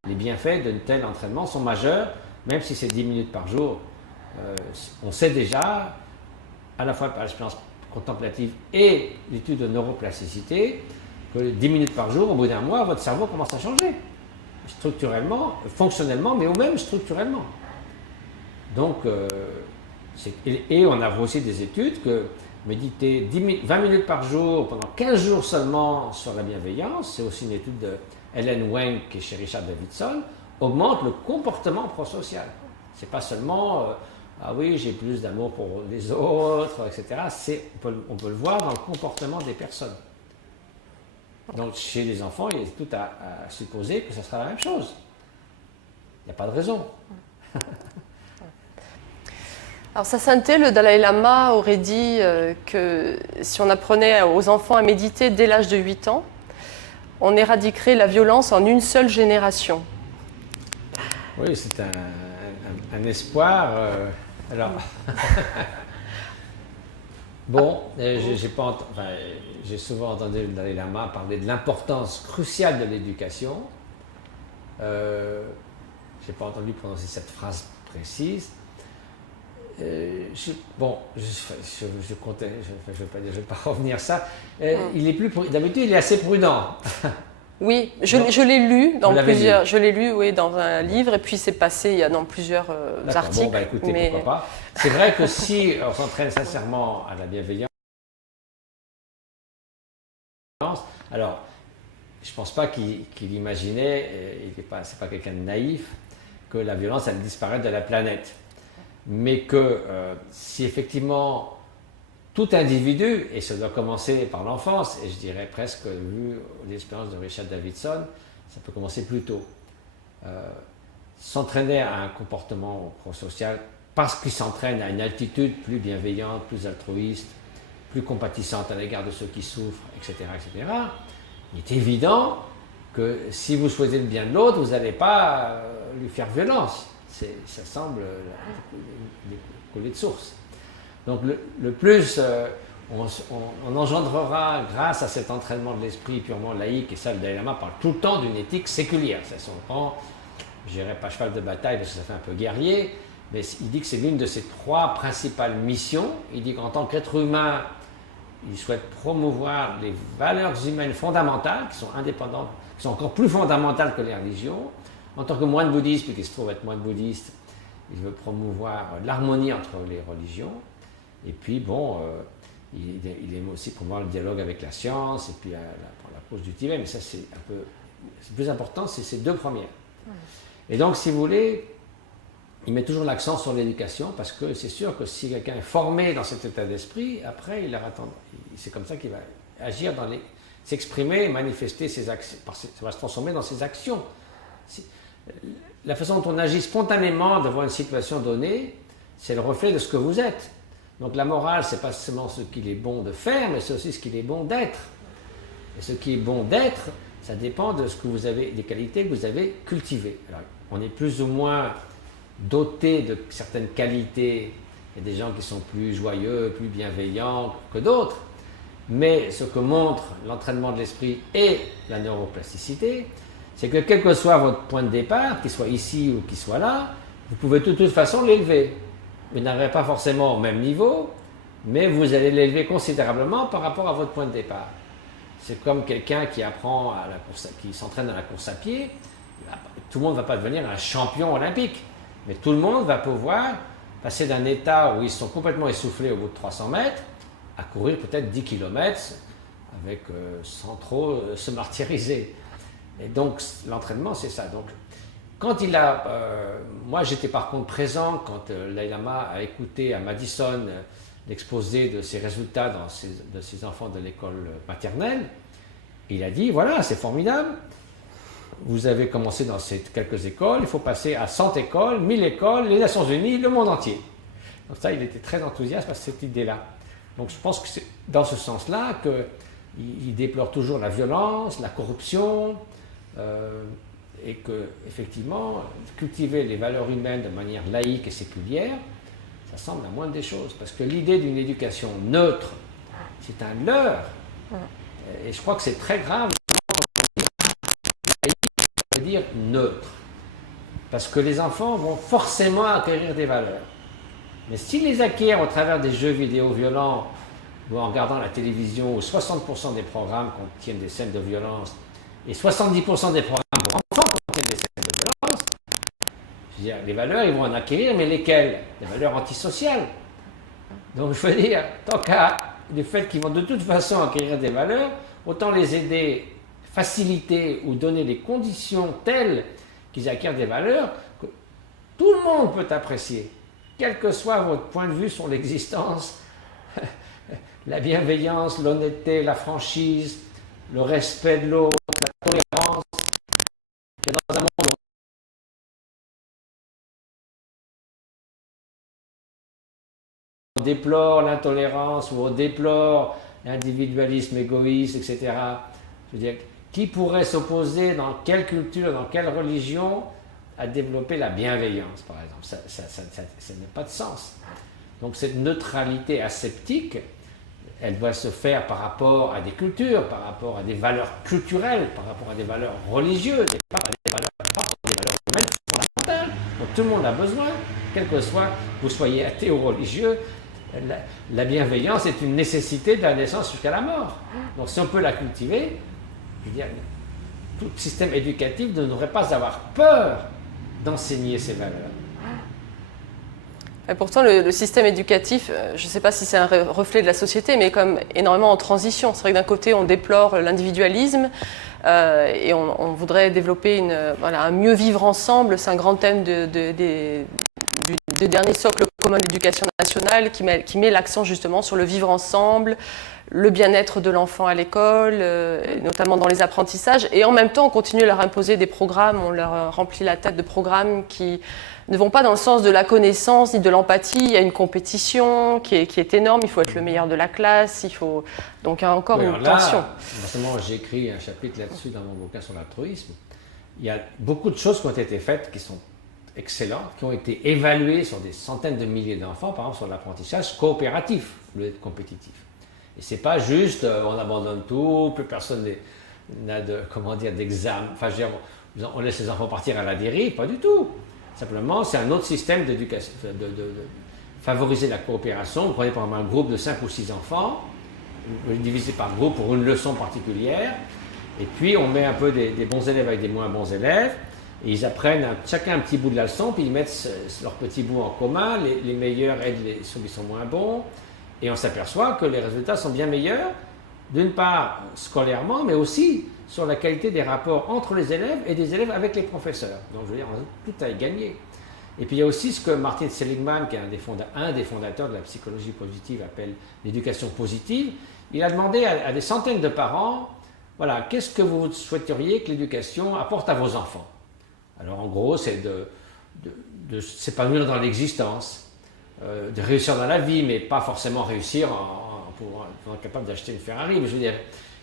Les bienfaits d'un tel entraînement sont majeurs, même si c'est 10 minutes par jour. On sait déjà, à la fois par l'expérience contemplative et l'étude de neuroplasticité, que 10 minutes par jour, au bout d'un mois, votre cerveau commence à changer. Structurellement, fonctionnellement, mais au même structurellement. Donc, et on a aussi des études que méditer 20 minutes par jour pendant 15 jours seulement sur la bienveillance, c'est aussi une étude de Ellen Wang qui est chez Richard Davidson, augmente le comportement prosocial. C'est pas seulement ah oui, j'ai plus d'amour pour les autres, etc. On peut le voir dans le comportement des personnes. Donc chez les enfants, il est tout à supposer que ça sera la même chose. Il n'y a pas de raison. Alors Sa Sainteté, le Dalai Lama aurait dit que si on apprenait aux enfants à méditer dès l'âge de 8 ans, on éradiquerait la violence en une seule génération. Oui, c'est un espoir. Alors, bon, j'ai souvent entendu le Dalai Lama parler de l'importance cruciale de l'éducation. Je n'ai pas entendu prononcer cette phrase précise. Je vais pas revenir à ça. D'habitude, il est assez prudent. Oui, je l'ai lu dans un livre et puis c'est passé dans plusieurs articles. Bon, écoutez, pourquoi pas. C'est vrai que si on s'entraîne sincèrement à la bienveillance, alors je ne pense pas qu'il imaginait, c'est pas quelqu'un de naïf, que la violence allait disparaître de la planète. Mais que si effectivement tout individu, et ça doit commencer par l'enfance, et je dirais presque, vu l'expérience de Richard Davidson, ça peut commencer plus tôt, s'entraîner à un comportement prosocial parce qu'il s'entraîne à une attitude plus bienveillante, plus altruiste, plus compatissante à l'égard de ceux qui souffrent, etc., etc., il est évident que si vous souhaitez le bien de l'autre, vous n'allez pas lui faire violence. Ça semble couler de source. Donc le plus on engendrera grâce à cet entraînement de l'esprit purement laïque, et ça le Dalai Lama parle tout le temps d'une éthique séculière. Ça son grand, je dirais pas cheval de bataille parce que ça fait un peu guerrier, mais il dit que c'est l'une de ses 3 principales missions. Il dit qu'en tant qu'être humain, il souhaite promouvoir les valeurs humaines fondamentales qui sont indépendantes, qui sont encore plus fondamentales que les religions. En tant que moine bouddhiste, puisqu'il se trouve être moine bouddhiste, il veut promouvoir l'harmonie entre les religions. Et puis, bon, il aime aussi promouvoir le dialogue avec la science et puis la cause du Tibet. Mais ça, c'est plus important, c'est ces 2 premières. Et donc, si vous voulez, il met toujours l'accent sur l'éducation parce que c'est sûr que si quelqu'un est formé dans cet état d'esprit, après, c'est comme ça qu'il va agir, s'exprimer, manifester ses actions, ça va se transformer dans ses actions. La façon dont on agit spontanément devant une situation donnée, c'est le reflet de ce que vous êtes. Donc la morale, c'est pas seulement ce qu'il est bon de faire, mais c'est aussi ce qu'il est bon d'être. Et ce qui est bon d'être, ça dépend de ce que vous avez, des qualités que vous avez cultivées. Alors, on est plus ou moins doté de certaines qualités. Il y a des gens qui sont plus joyeux, plus bienveillants que d'autres. Mais ce que montre l'entraînement de l'esprit et la neuroplasticité, c'est que quel que soit votre point de départ, qu'il soit ici ou qu'il soit là, vous pouvez de toute façon l'élever. Vous n'arriverez pas forcément au même niveau, mais vous allez l'élever considérablement par rapport à votre point de départ. C'est comme quelqu'un qui apprend à la course, qui s'entraîne dans la course à pied. Tout le monde ne va pas devenir un champion olympique, mais tout le monde va pouvoir passer d'un état où ils sont complètement essoufflés au bout de 300 mètres à courir peut-être 10 km avec, sans trop se martyriser. Et donc l'entraînement, c'est ça. Donc, quand il a, moi j'étais par contre présent quand Dalai Lama a écouté à Madison l'exposé de ses résultats de ses enfants de l'école maternelle. Il a dit, voilà, c'est formidable, vous avez commencé dans ces quelques écoles, il faut passer à 100 écoles, 1000 écoles, les Nations Unies, le monde entier. Donc ça, il était très enthousiaste à cette idée-là. Donc je pense que c'est dans ce sens-là qu'il déplore toujours la violence, la corruption, et que, effectivement, cultiver les valeurs humaines de manière laïque et séculière, ça semble la moindre des choses. Parce que l'idée d'une éducation neutre, c'est un leurre. Et je crois que c'est très grave de dire neutre. Parce que les enfants vont forcément acquérir des valeurs. Mais s'ils les acquièrent au travers des jeux vidéo violents ou en regardant la télévision où 60% des programmes contiennent des scènes de violence et 70% des programmes pour enfants contiennent des scènes de violence, je veux dire, les valeurs, ils vont en acquérir, mais lesquelles? Les valeurs antisociales. Donc je veux dire, tant qu'à du fait qu'ils vont de toute façon acquérir des valeurs, autant les aider, faciliter ou donner des conditions telles qu'ils acquièrent des valeurs que tout le monde peut apprécier, quel que soit votre point de vue sur l'existence, la bienveillance, l'honnêteté, la franchise, le respect de l'autre, la tolérance. Et dans un monde où on déplore l'intolérance, où on déplore l'individualisme égoïste, etc. Je veux dire, qui pourrait s'opposer dans quelle culture, dans quelle religion à développer la bienveillance, par exemple? Ça n'a pas de sens. Donc cette neutralité aseptique, elle doit se faire par rapport à des cultures, par rapport à des valeurs culturelles, par rapport à des valeurs religieuses, et pas à des valeurs, humaines fondamentales dont tout le monde a besoin, quel que soit, vous soyez athée ou religieux. La bienveillance est une nécessité de la naissance jusqu'à la mort. Donc si on peut la cultiver, je veux dire, tout système éducatif ne devrait pas avoir peur d'enseigner ces valeurs. Et pourtant, le système éducatif, je ne sais pas si c'est un reflet de la société, mais comme énormément en transition. C'est vrai que d'un côté, on déplore l'individualisme et on voudrait développer un mieux vivre ensemble. C'est un grand thème du dernier socle commun de l'éducation nationale qui met l'accent justement sur le vivre ensemble, le bien-être de l'enfant à l'école, notamment dans les apprentissages. Et en même temps, on continue à leur imposer des programmes, on leur remplit la tête de programmes qui ne vont pas dans le sens de la connaissance ni de l'empathie. Il y a une compétition qui est énorme, il faut être le meilleur de la classe, donc il y a encore une tension. Forcément, j'ai écrit un chapitre là-dessus dans mon bouquin sur l'altruisme. Il y a beaucoup de choses qui ont été faites qui sont excellentes, qui ont été évaluées sur des centaines de milliers d'enfants, par exemple sur l'apprentissage coopératif, au lieu de compétitif. Et c'est pas juste on abandonne tout, plus personne n'a d'examen. Enfin, je veux dire, on laisse les enfants partir à la dérive, pas du tout. Simplement, c'est un autre système d'éducation, de favoriser la coopération. Vous prenez par exemple un groupe de 5 ou 6 enfants, vous les divisez par groupe pour une leçon particulière, et puis on met un peu des bons élèves avec des moins bons élèves, et ils apprennent chacun un petit bout de la leçon, puis ils mettent leurs petits bouts en commun, les meilleurs aident ceux qui sont moins bons, et on s'aperçoit que les résultats sont bien meilleurs, d'une part scolairement, mais aussi sur la qualité des rapports entre les élèves et des élèves avec les professeurs. Donc je veux dire, tout a gagné. Et puis il y a aussi ce que Martin Seligman, qui est un des fondateurs de la psychologie positive, appelle l'éducation positive. Il a demandé à des centaines de parents, voilà, qu'est-ce que vous souhaiteriez que l'éducation apporte à vos enfants? Alors en gros, c'est de s'épanouir dans l'existence, de réussir dans la vie, mais pas forcément réussir pour être capable d'acheter une Ferrari. Mais je veux dire,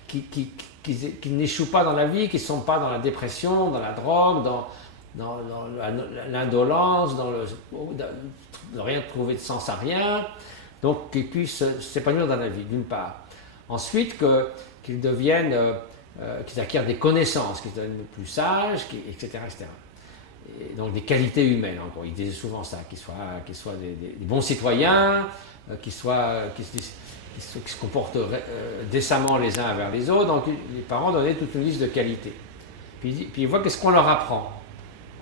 qui n'échouent pas dans la vie, qui ne sont pas dans la dépression, dans la drogue, dans l'indolence, de rien trouver de sens à rien. Donc qu'ils puissent s'épanouir dans la vie, d'une part. Ensuite, qu'ils deviennent qu'ils acquièrent des connaissances, qu'ils deviennent plus sages, etc., etc. Et donc des qualités humaines, en gros. Ils disaient souvent ça, qu'ils soient des bons citoyens, qui se comportent décemment les uns envers les autres. Donc les parents donnaient toute une liste de qualités. Puis ils voient qu'est-ce qu'on leur apprend.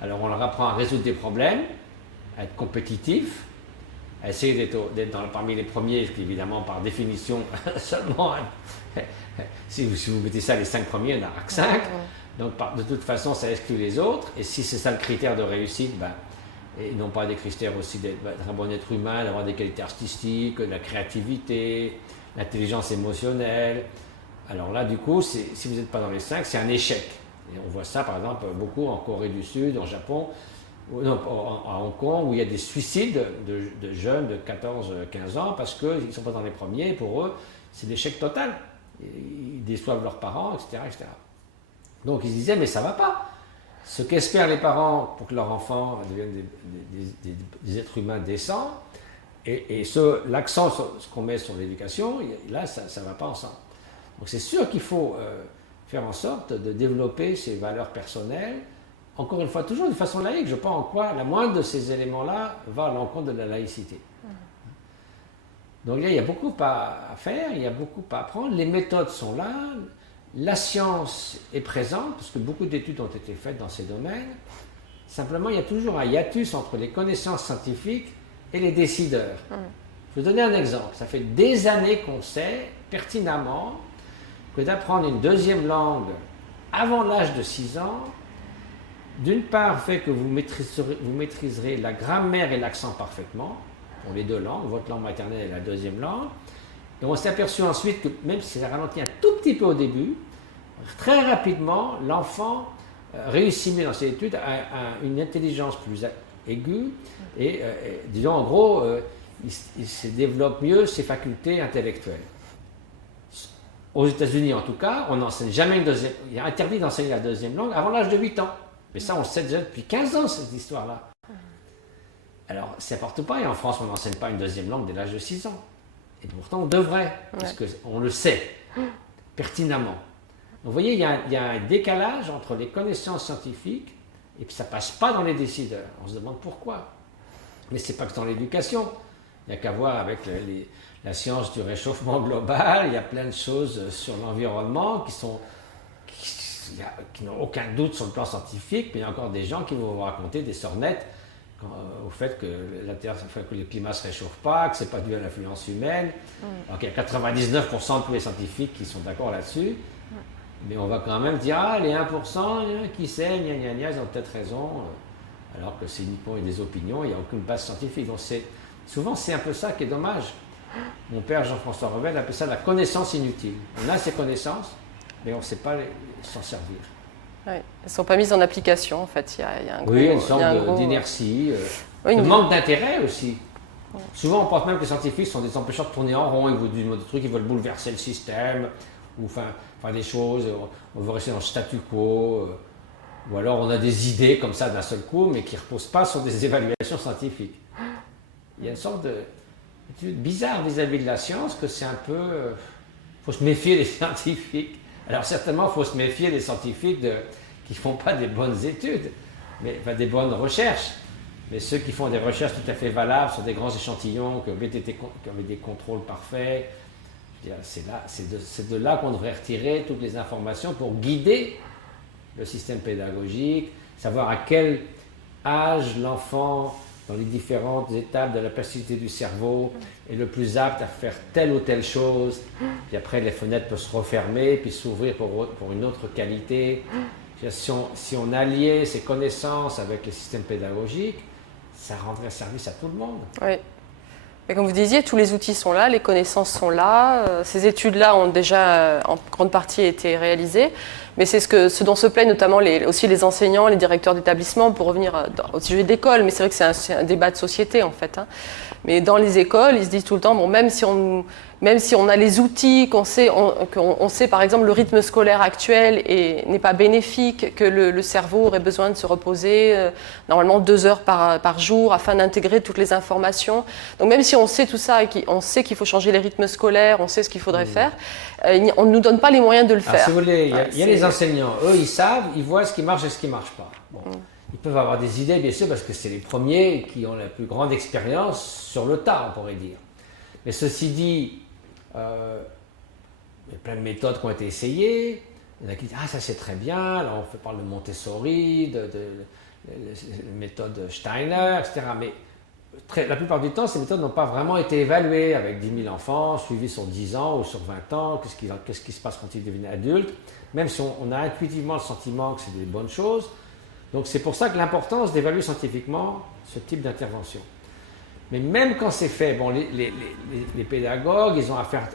Alors on leur apprend à résoudre des problèmes, à être compétitifs, à essayer d'être parmi les premiers, ce qui évidemment par définition seulement, si vous mettez ça les 5 premiers, il n'y en aura que 5. Donc de toute façon ça exclut les autres. Et si c'est ça le critère de réussite, et non pas des critères aussi d'être un bon être humain, d'avoir des qualités artistiques, de la créativité, l'intelligence émotionnelle. Alors là, du coup, si vous n'êtes pas dans les 5, c'est un échec. Et on voit ça, par exemple, beaucoup en Corée du Sud, en Japon, à Hong Kong, où il y a des suicides de jeunes de 14-15 ans parce qu'ils ne sont pas dans les premiers. Et pour eux, c'est l'échec total. Ils déçoivent leurs parents, etc., etc. Donc ils se disaient, mais ça ne va pas. Ce qu'espèrent les parents pour que leurs enfants deviennent des êtres humains décents, et l'accent ce qu'on met sur l'éducation, là, ça ne va pas ensemble. Donc c'est sûr qu'il faut faire en sorte de développer ces valeurs personnelles, encore une fois, toujours de façon laïque. Je ne sais pas en quoi la moindre de ces éléments-là va à l'encontre de la laïcité. Donc là, il y a beaucoup à faire, il y a beaucoup à apprendre. Les méthodes sont là. La science est présente, parce que beaucoup d'études ont été faites dans ces domaines. Simplement, il y a toujours un hiatus entre les connaissances scientifiques et les décideurs. Je vais vous donner un exemple. Ça fait des années qu'on sait pertinemment que d'apprendre une deuxième langue avant l'âge de 6 ans, d'une part, fait que vous maîtriserez la grammaire et l'accent parfaitement, pour les 2 langues, votre langue maternelle et la deuxième langue. Et on s'est aperçu ensuite que même si ça ralentit un tout petit peu au début, très rapidement, l'enfant réussit mieux dans ses études, a une intelligence plus aiguë et disons en gros, il se développe mieux ses facultés intellectuelles. Aux États-Unis en tout cas, on n'enseigne jamais il est interdit d'enseigner la deuxième langue avant l'âge de 8 ans. Mais ça, on le sait déjà depuis 15 ans, cette histoire-là. Alors, ça ne porte pas, et en France, on n'enseigne pas une deuxième langue dès l'âge de 6 ans. Et pourtant, on devrait, parce qu'on le sait, pertinemment. Donc, vous voyez, il y a un décalage entre les connaissances scientifiques, et puis ça ne passe pas dans les décideurs. On se demande pourquoi. Mais ce n'est pas que dans l'éducation. Il n'y a qu'à voir avec la science du réchauffement global, il y a plein de choses sur l'environnement qui n'ont aucun doute sur le plan scientifique, mais il y a encore des gens qui vont vous raconter des sornettes au fait que la Terre, que le climat ne se réchauffe pas, que ce n'est pas dû à l'influence humaine. Alors qu'il y a 99% de tous les scientifiques qui sont d'accord là-dessus, mais on va quand même dire, les 1%, qui sait, ils ont peut-être raison, alors que c'est uniquement des opinions, il n'y a aucune base scientifique. Donc souvent, c'est un peu ça qui est dommage. Mon père Jean-François Revel appelait ça la connaissance inutile. On a ces connaissances, mais on ne sait pas s'en servir. Oui, elles ne sont pas mises en application, en fait. Il y a un gros, une sorte d'inertie, de manque d'intérêt aussi. Ouais. Souvent, on pense même que les scientifiques sont des empêcheurs de tourner en rond, ils vous disent des trucs, ils veulent bouleverser le système, ou faire des choses, on veut rester dans le statu quo, ou alors on a des idées comme ça d'un seul coup, mais qui ne reposent pas sur des évaluations scientifiques. Il y a une sorte d'étude bizarre vis-à-vis de la science, que c'est un peu... faut se méfier des scientifiques. Alors certainement, il faut se méfier des scientifiques qui ne font pas des bonnes études, mais des bonnes recherches. Mais ceux qui font des recherches tout à fait valables sur des grands échantillons, qui avaient des contrôles parfaits, c'est de là qu'on devrait retirer toutes les informations pour guider le système pédagogique, savoir à quel âge l'enfant, dans les différentes étapes de la plasticité du cerveau, est le plus apte à faire telle ou telle chose. Puis après, les fenêtres peuvent se refermer, puis s'ouvrir pour une autre qualité. Si on alliait ces connaissances avec le système pédagogique, ça rendrait service à tout le monde. Oui. Mais comme vous disiez, tous les outils sont là, les connaissances sont là. Ces études-là ont déjà en grande partie été réalisées. Mais c'est ce dont se plaignent notamment aussi les enseignants, les directeurs d'établissement, pour revenir au sujet d'école. Mais c'est vrai que c'est un débat de société, en fait. Mais dans les écoles, ils se disent tout le temps, bon, même si on a les outils, qu'on sait par exemple le rythme scolaire actuel n'est pas bénéfique, que le cerveau aurait besoin de se reposer normalement 2 heures par jour afin d'intégrer toutes les informations. Donc même si on sait tout ça et on sait qu'il faut changer les rythmes scolaires, on sait ce qu'il faudrait faire, on ne nous donne pas les moyens de le Alors, faire. si vous voulez, il y a les enseignants, eux ils savent, ils voient ce qui marche et ce qui ne marche pas. Bon. Ils peuvent avoir des idées, bien sûr, parce que c'est les premiers qui ont la plus grande expérience sur le tas, on pourrait dire. Mais ceci dit, il y a plein de méthodes qui ont été essayées. Il y en a qui disent « Ah, ça c'est très bien », là on parle de Montessori, de méthode Steiner, etc. Mais la plupart du temps, ces méthodes n'ont pas vraiment été évaluées avec 10 000 enfants, suivis sur 10 ans ou sur 20 ans, qu'est-ce qui se passe quand ils deviennent adultes, même si on a intuitivement le sentiment que c'est des bonnes choses. Donc c'est pour ça que l'importance d'évaluer scientifiquement ce type d'intervention. Mais même quand c'est fait, bon, les pédagogues, ils ont affaire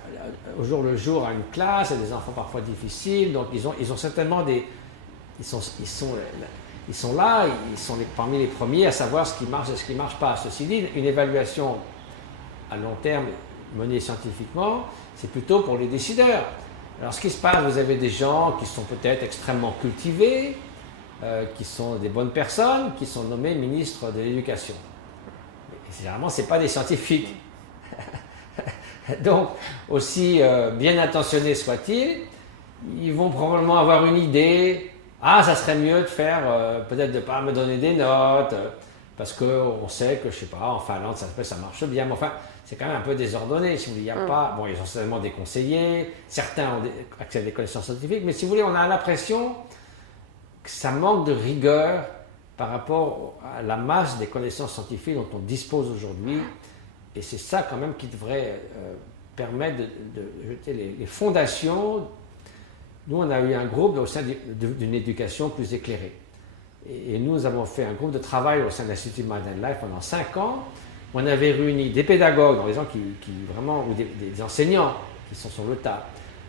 au jour le jour à une classe, à des enfants parfois difficiles, donc ils ont certainement ils sont là, ils sont parmi les premiers à savoir ce qui marche et ce qui ne marche pas. Ceci dit, une évaluation à long terme menée scientifiquement, c'est plutôt pour les décideurs. Alors ce qui se passe, vous avez des gens qui sont peut-être extrêmement cultivés, qui sont des bonnes personnes, qui sont nommés ministres de l'Éducation. Généralement, ce n'est pas des scientifiques. Donc, aussi bien intentionnés soient-ils, ils vont probablement avoir une idée. Ah, ça serait mieux de faire, peut-être de ne pas me donner des notes, parce qu'on sait que, je ne sais pas, en Finlande, ça marche bien. Mais enfin, c'est quand même un peu désordonné. Si vous voulez, il n'y a pas. Bon, ils ont certainement des conseillers, certains ont accès à des connaissances scientifiques, mais si vous voulez, on a l'impression que ça manque de rigueur par rapport à la masse des connaissances scientifiques dont on dispose aujourd'hui. Et c'est ça quand même qui devrait permettre de jeter les fondations. Nous, on a eu un groupe au sein d'une éducation plus éclairée. Et nous avons fait un groupe de travail au sein de l'Institut Modern Life pendant 5 ans. On avait réuni des pédagogues, donc des gens qui vraiment, ou des enseignants qui sont sur le tas,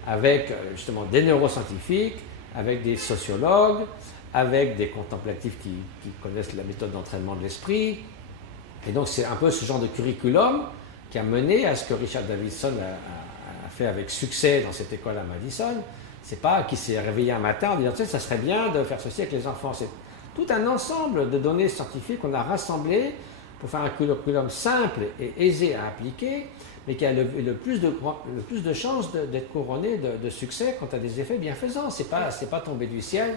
avec justement des neuroscientifiques, avec des sociologues, avec des contemplatifs qui connaissent la méthode d'entraînement de l'esprit. Et donc c'est un peu ce genre de curriculum qui a mené à ce que Richard Davidson a fait avec succès dans cette école à Madison. C'est pas qu'il s'est réveillé un matin en disant « ça serait bien de faire ceci avec les enfants ». C'est tout un ensemble de données scientifiques qu'on a rassemblées pour faire un curriculum simple et aisé à appliquer, mais qui a le plus de chances d'être couronné de succès quant à des effets bienfaisants. C'est pas tombé du ciel,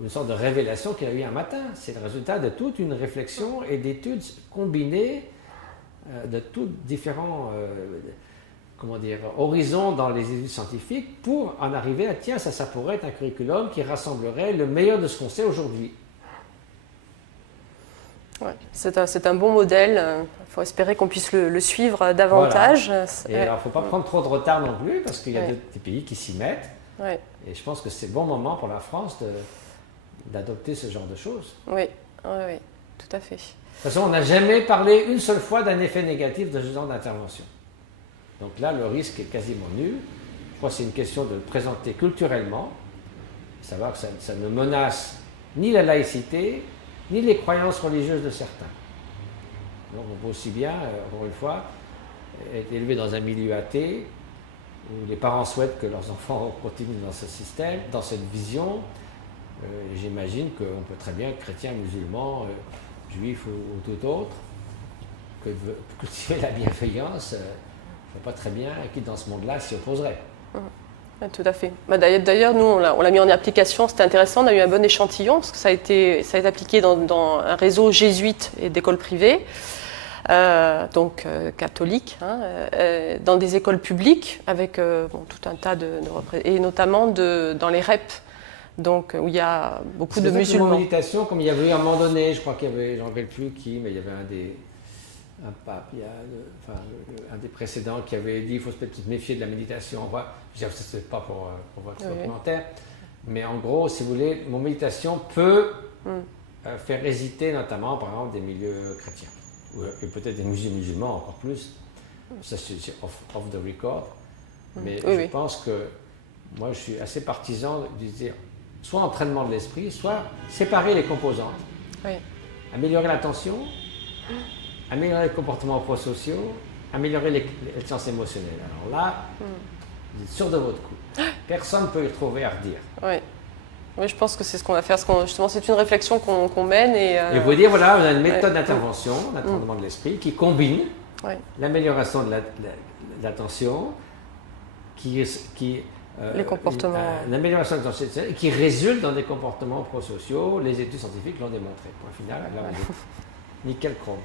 une sorte de révélation qu'il a eu un matin. C'est le résultat de toute une réflexion et d'études combinées de tous différents horizons dans les études scientifiques pour en arriver à tiens, ça pourrait être un curriculum qui rassemblerait le meilleur de ce qu'on sait aujourd'hui. Ouais, c'est un bon modèle. Il faut espérer qu'on puisse le suivre davantage. Voilà. Et alors, il ne faut pas prendre trop de retard non plus, parce qu'il y a des pays qui s'y mettent. Ouais. Et je pense que c'est le bon moment pour la France d'adopter ce genre de choses. Oui, tout à fait. De toute façon, on n'a jamais parlé une seule fois d'un effet négatif de ce genre d'intervention. Donc là, le risque est quasiment nul. Je crois que c'est une question de le présenter culturellement, savoir que ça ne menace ni la laïcité, ni les croyances religieuses de certains. Donc on peut aussi bien, encore une fois, être élevé dans un milieu athée, où les parents souhaitent que leurs enfants continuent dans ce système, dans cette vision. J'imagine qu'on peut très bien être chrétien, musulman, juif ou tout autre, que cultiver la bienveillance, je ne vois pas très bien qui dans ce monde-là s'y opposerait. Tout à fait. D'ailleurs, nous, on l'a mis en application, c'était intéressant, on a eu un bon échantillon, parce que ça a été appliqué dans un réseau jésuite et d'écoles privées, donc catholiques, dans des écoles publiques, avec tout un tas et notamment dans les REP, donc, où il y a beaucoup de musulmans. C'est une méditation, comme il y avait eu à un moment donné, je crois qu'il y avait, j'en rappelle plus qui, mais il y avait un pape, un des précédents qui avait dit qu'il faut peut-être se méfier de la méditation. Je ne sais pas pour votre commentaire, mais en gros, si vous voulez, mon méditation peut faire hésiter notamment, par exemple, des milieux chrétiens, et peut-être des musulmans encore plus. Ça, c'est off the record. Mais je pense que moi, je suis assez partisan de dire soit entraînement de l'esprit, soit séparer les composantes. Oui. Améliorer l'attention, améliorer les comportements prosociaux, améliorer les sciences émotionnelles. Alors là, vous êtes sûr de votre coup. Personne ne peut y trouver à redire. Oui, je pense que c'est ce qu'on va faire. Justement, c'est une réflexion qu'on mène. Et vous dire, voilà, on a une méthode d'intervention, d'entraînement de l'esprit, qui combine l'amélioration de l'attention, les comportements. Une amélioration de l'anxiété qui résulte dans des comportements prosociaux. Les études scientifiques l'ont démontré. Point final, nickel chrome.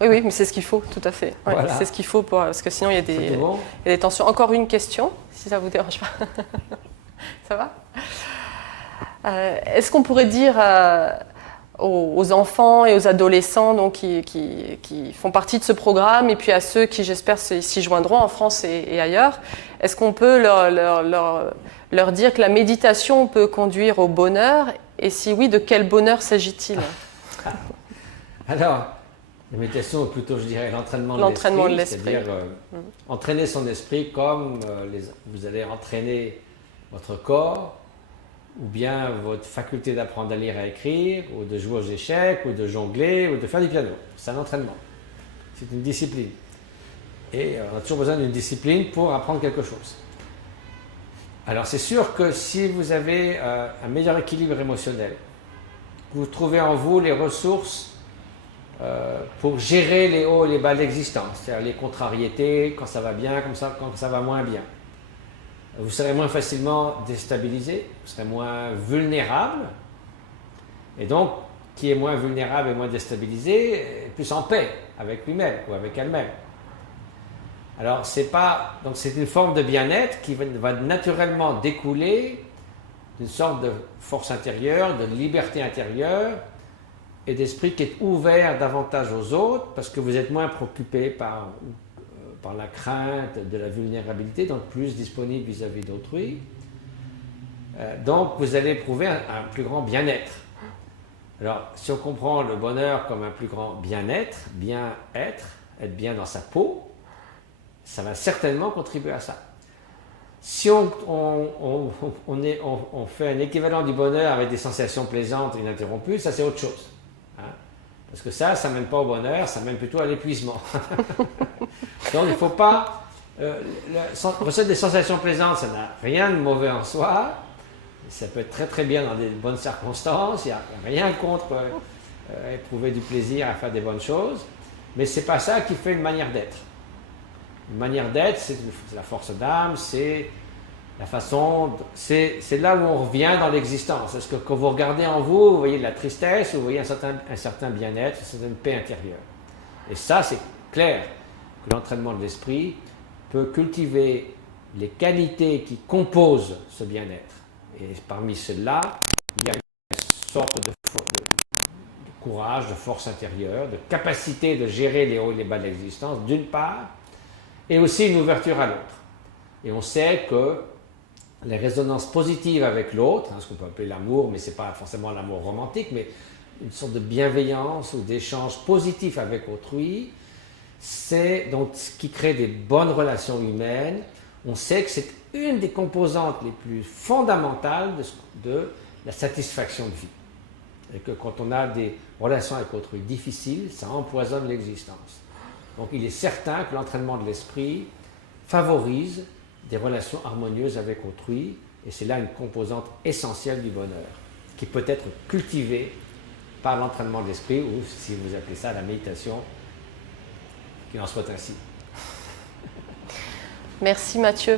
Oui, oui, mais c'est ce qu'il faut, tout à fait. Ouais, Voilà. C'est ce qu'il faut, parce que sinon il y a C'est tout bon. il y a des tensions. Encore une question, si ça ne vous dérange pas. Ça va? Est-ce qu'on pourrait dire aux enfants et aux adolescents donc, qui font partie de ce programme, et puis à ceux qui, j'espère, s'y joindront en France et ailleurs, est-ce qu'on peut leur dire que la méditation peut conduire au bonheur? Et si oui, de quel bonheur s'agit-il? Alors, la méditation, ou plutôt, je dirais, l'entraînement de l'esprit. C'est-à-dire entraîner son esprit comme vous allez entraîner votre corps, ou bien votre faculté d'apprendre à lire et à écrire, ou de jouer aux échecs, ou de jongler, ou de faire du piano. C'est un entraînement. C'est une discipline. Et on a toujours besoin d'une discipline pour apprendre quelque chose. Alors c'est sûr que si vous avez un meilleur équilibre émotionnel, vous trouvez en vous les ressources pour gérer les hauts et les bas de l'existence, c'est-à-dire les contrariétés, quand ça va bien, comme ça, quand ça va moins bien. Vous serez moins facilement déstabilisé, vous serez moins vulnérable, et donc qui est moins vulnérable et moins déstabilisé est plus en paix avec lui-même ou avec elle-même. Alors c'est une forme de bien-être qui va naturellement découler d'une sorte de force intérieure, de liberté intérieure et d'esprit qui est ouvert davantage aux autres parce que vous êtes moins préoccupé par la crainte de la vulnérabilité, donc plus disponible vis-à-vis d'autrui. Donc vous allez éprouver un plus grand bien-être. Alors si on comprend le bonheur comme un plus grand bien-être, être bien dans sa peau, ça va certainement contribuer à ça. Si on fait un équivalent du bonheur avec des sensations plaisantes et ininterrompues, ça c'est autre chose. Parce que ça ne mène pas au bonheur, ça mène plutôt à l'épuisement. Donc il ne faut pas... ressentir des sensations plaisantes, ça n'a rien de mauvais en soi. Ça peut être très très bien dans des bonnes circonstances. Il n'y a rien contre éprouver du plaisir à faire des bonnes choses. Mais ce n'est pas ça qui fait une manière d'être. Une manière d'être, c'est la force d'âme, c'est la façon, c'est là où on revient dans l'existence. Est-ce que quand vous regardez en vous, vous voyez de la tristesse, vous voyez un certain bien-être, une certaine paix intérieure. Et ça, c'est clair que l'entraînement de l'esprit peut cultiver les qualités qui composent ce bien-être. Et parmi ceux-là, il y a une sorte de courage, de force intérieure, de capacité de gérer les hauts et les bas de l'existence, d'une part, et aussi une ouverture à l'autre. Et on sait que les résonances positives avec l'autre, ce qu'on peut appeler l'amour, mais ce n'est pas forcément l'amour romantique, mais une sorte de bienveillance ou d'échange positif avec autrui, c'est donc ce qui crée des bonnes relations humaines. On sait que c'est une des composantes les plus fondamentales de la satisfaction de vie. Et que quand on a des relations avec autrui difficiles, ça empoisonne l'existence. Donc il est certain que l'entraînement de l'esprit favorise des relations harmonieuses avec autrui, et c'est là une composante essentielle du bonheur, qui peut être cultivée par l'entraînement de l'esprit, ou si vous appelez ça la méditation, qu'il en soit ainsi. Merci Mathieu.